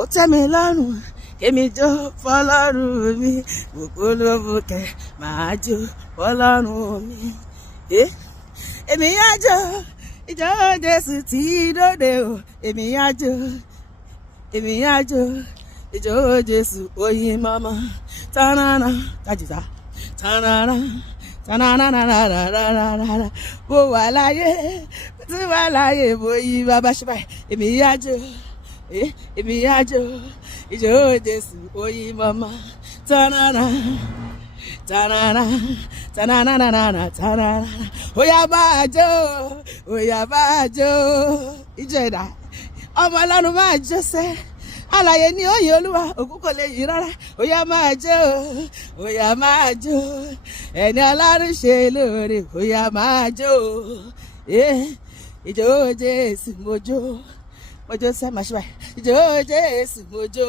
ó tẹ́ mi lọ́rùn kémi jó fọlọ́run mi ògbólógbò kẹ máa jó fọlọ́run mi. Èmi á jó ìjọ Jésù tí dòde o, èmi á jó ìjọ Jésù oyin mama tanana tajita tanana tanana bó wà láyé tí wà láyé bó yí bàbá ṣe báyìí. Èmi á jó ìjọ Jésù oyin mama tanana tanana tanana tanana oya máa jó ìjọ ẹ̀dá ọmọ Ọlọ́run máa jó sẹ́. Alààyè ni òye Olúwa, òkú kò lè yí rárá. Oya máa jó ẹni Ọlọ́run ṣe lóore. Oya máa jó ìjọ Jésù mojó sẹ́ máa ṣe báyìí. Ìjọ Jésù mojó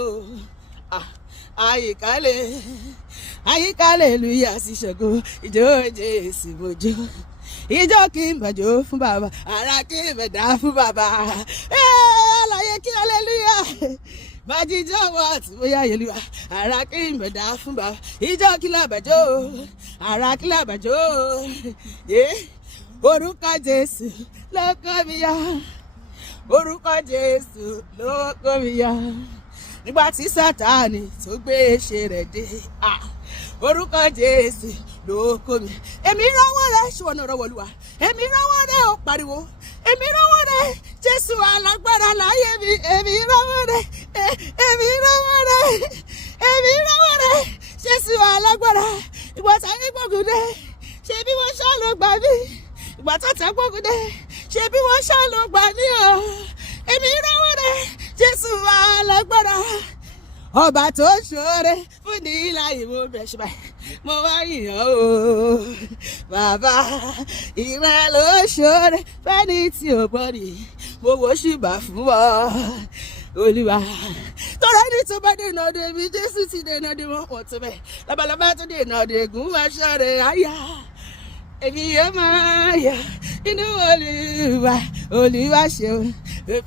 àyíkálẹ̀ lùyà sí ṣògo. Ìjọ Jésù mojó ìjọ kí n bàjọ́ fún bàbá, ara kí n bẹ̀dá fún bàbá. Alààyè kí hallelujah máa jíjọ́ wọ́n tí bóyá yẹlúwa, ara kí n bẹ̀dá fún bàbá. Ìjọ kí làbàjọ́, ara kí làbàjọ́. Orúkọ Jésù ló kó mi yọ, orúkọ Jésù ló kó mi yọ. Nígbà tí Sátánì tó gbé ṣe rẹ̀ dé, orúkọ Jésù ló kó mi. Èmi rọ́wọ́ rẹ̀ ṣùgbọ́n ọ̀rọ̀ wọ̀lúwa, èmi rọ́wọ́ rẹ̀ ó pariwo, èmi rọ́wọ́ rẹ̀ Jésù alágbára láyé mi. Èmi rọ́wọ́ rẹ̀ Jésù alágbára. Ìgbà tá ní gbógun dé ṣe bí wọ́n ṣá ló gbà mí, ìgbà tá tẹ́ gbógun dé ṣe bí wọ́n ṣá ló gbà mí o. Èmi rọ́wọ́ rẹ̀ Jésù alágbára. Ọba tó ṣoore fún ní láyé mo bẹ̀ ṣe báyìí, mo wá yìnyín o bàbá. Ìrẹ́ ló ṣoore fẹ́ni tí ò gbọ́dì, mo wò ṣùbà fún ọ Olúwa. Tọ́lá ní tó bá dènà dé mi, Jésù ti dènà dé wọn pọ̀ tó bẹ́ẹ̀. Labalábá tó dènà dé gùn wá ṣọ́ọ̀rẹ́ àyà. Èmi yóò máa yọ inú Olúwa ṣeun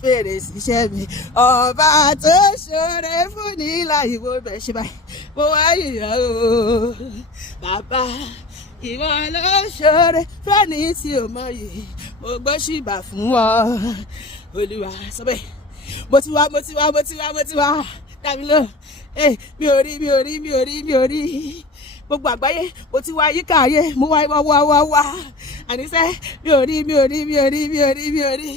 fèrè síṣẹ́ mi. Ọba tó ṣoore fún ní láyé mo bẹ̀ ṣe báyìí, mo wá yìnyín o bàbá. Ìwọ ló ṣoore fẹ́ni tí ò mọ yìí, mo gbọ́ ṣùbà fún ọ Olúwa. Sọ bẹ́ẹ̀ mo ti wá dàbí lọ. Mi ò rí gbogbo àgbáyé, mo ti wá yíká ayé, mo wá àníṣe mi ò rí.